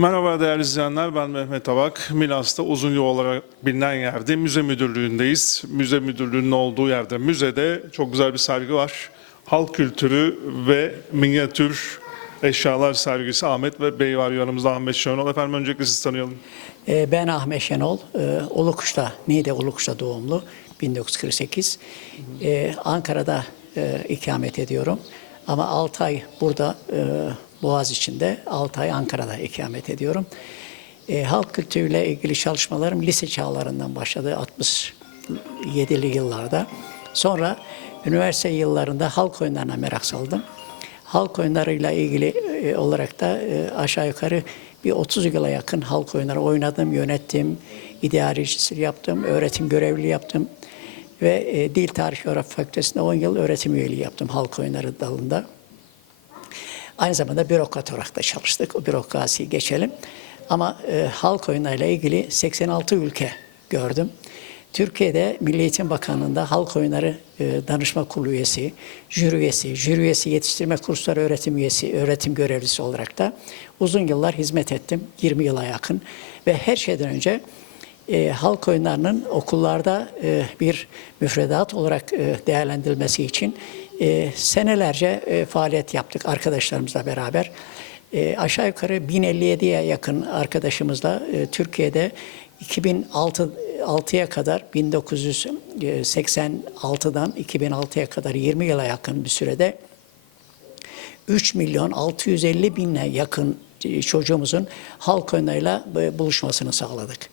Merhaba değerli izleyenler, ben Mehmet Avak. Milas'ta uzun yol olarak bilinen yerde müze müdürlüğündeyiz. Müze müdürlüğünün olduğu yerde müzede çok güzel bir sergi var. Halk kültürü ve minyatür eşyalar sergisi Ahmet ve Bey var yanımızda Ahmet Şenol. Efendim öncelikle sizi tanıyalım. Ee, Ben Ahmet Şenol, e, Ulukuş'ta, Niğde Ulukuş'ta doğumlu, 1948. Ee, Ankara'da e, ikamet ediyorum. Ama 6 ay burada e, Boğaz içinde, 6 ay Ankara'da ikamet ediyorum. E, Halk kültürüyle ilgili çalışmalarım lise çağlarından başladı, 67'li yıllarda. Sonra üniversite yıllarında halk oyunlarına merak saldım. Halk oyunlarıyla ilgili e, olarak da e, aşağı yukarı bir 30 yıla yakın halk oyunları oynadım, yönettim, idarecisi yaptım, öğretim görevliliği yaptım ve e, Dil Tarih Coğrafya Fakültesi'nde 10 yıl öğretim üyeliği yaptım halk oyunları dalında. Aynı zamanda bürokrat olarak da çalıştık. O bürokrasiyi geçelim. Ama e, halk oyunlarıyla ilgili 86 ülke gördüm. Türkiye'de Milli Eğitim Bakanlığı'nda halk oyunları e, danışma kurulu üyesi, jüri üyesi, jüri üyesi yetiştirme kursları öğretim üyesi, öğretim görevlisi olarak da uzun yıllar hizmet ettim. 20 yıla yakın. Ve her şeyden önce e, halk oyunlarının okullarda e, bir müfredat olarak e, değerlendirilmesi için e, senelerce e, faaliyet yaptık arkadaşlarımızla beraber. E, aşağı yukarı 1057'ye yakın arkadaşımızla e, Türkiye'de 2006 6'ya kadar 1986'dan 2006'ya kadar 20 yıla yakın bir sürede 3 milyon 650 binle yakın e, çocuğumuzun halk oyunlarıyla e, buluşmasını sağladık.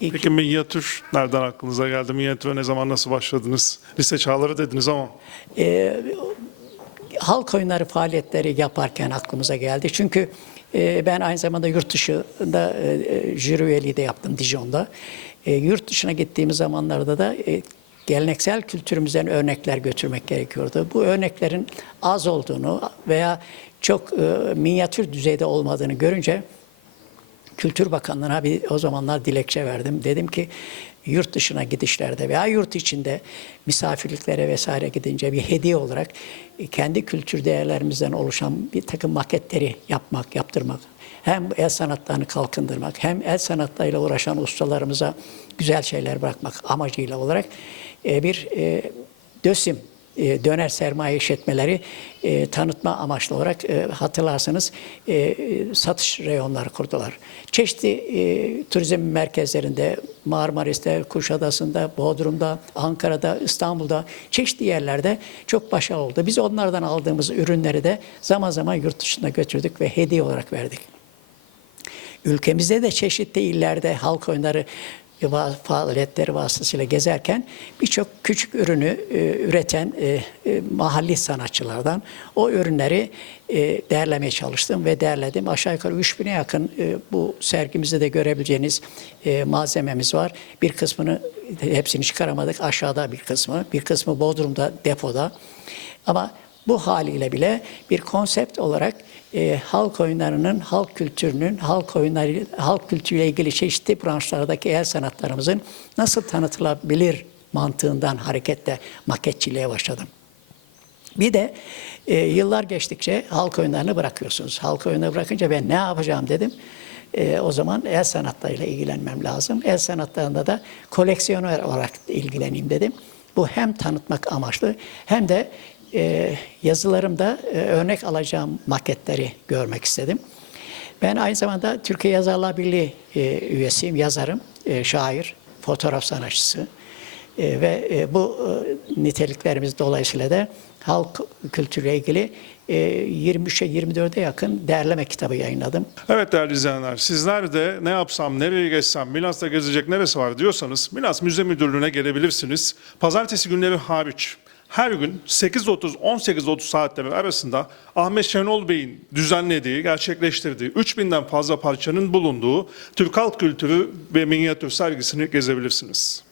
İlk- Peki minyatür nereden aklınıza geldi? Minyatüre ne zaman nasıl başladınız? Lise çağları dediniz ama. halk oyunları faaliyetleri yaparken aklımıza geldi. Çünkü e, ben aynı zamanda yurt dışında e, e, jüri üyeliği de yaptım Dijon'da. E, yurt dışına gittiğimiz zamanlarda da e, geleneksel kültürümüzden örnekler götürmek gerekiyordu. Bu örneklerin az olduğunu veya çok e, minyatür düzeyde olmadığını görünce Kültür Bakanlığı'na bir o zamanlar dilekçe verdim. Dedim ki yurt dışına gidişlerde veya yurt içinde misafirliklere vesaire gidince bir hediye olarak e, kendi kültür değerlerimizden oluşan bir takım maketleri yapmak, yaptırmak. Hem el sanatlarını kalkındırmak, hem el sanatlarıyla uğraşan ustalarımıza güzel şeyler bırakmak amacıyla olarak e, bir e, dösim e, döner sermaye işletmeleri e, tanıtma amaçlı olarak e, hatırlarsanız e, satış reyonları kurdular. Çeşitli e, turizm merkezlerinde, Marmaris'te, Kuşadası'nda, Bodrum'da, Ankara'da, İstanbul'da çeşitli yerlerde çok başarılı oldu. Biz onlardan aldığımız ürünleri de zaman zaman yurt dışına götürdük ve hediye olarak verdik. Ülkemizde de çeşitli illerde halk oyunları faaliyetleri vasıtasıyla gezerken birçok küçük ürünü e, üreten e, e, mahalli sanatçılardan o ürünleri e, değerlemeye çalıştım ve değerledim. Aşağı yukarı 3000'e yakın e, bu sergimizde de görebileceğiniz e, malzememiz var. Bir kısmını hepsini çıkaramadık. Aşağıda bir kısmı, bir kısmı Bodrum'da depoda. Ama bu haliyle bile bir konsept olarak e, halk oyunlarının, halk kültürünün, halk oyunları, halk kültürüyle ilgili çeşitli branşlardaki el sanatlarımızın nasıl tanıtılabilir mantığından hareketle maketçiliğe başladım. Bir de e, yıllar geçtikçe halk oyunlarını bırakıyorsunuz. Halk oyunlarını bırakınca ben ne yapacağım dedim. E, o zaman el sanatlarıyla ilgilenmem lazım. El sanatlarında da koleksiyoner olarak ilgileneyim dedim. Bu hem tanıtmak amaçlı hem de e, yazılarımda e, örnek alacağım maketleri görmek istedim. Ben aynı zamanda Türkiye Yazarlar Birliği e, üyesiyim, yazarım, e, şair, fotoğraf sanatçısı. E, ve e, bu e, niteliklerimiz dolayısıyla da halk kültürüyle ilgili e, 23'e 24'e yakın derleme kitabı yayınladım. Evet değerli izleyenler, sizler de ne yapsam, nereye geçsem, Milas'ta gezecek neresi var diyorsanız Milas Müze Müdürlüğü'ne gelebilirsiniz. Pazartesi günleri hariç her gün 8.30-18.30 saatleri arasında Ahmet Şenol Bey'in düzenlediği, gerçekleştirdiği 3000'den fazla parçanın bulunduğu Türk Halk Kültürü ve Minyatür sergisini gezebilirsiniz.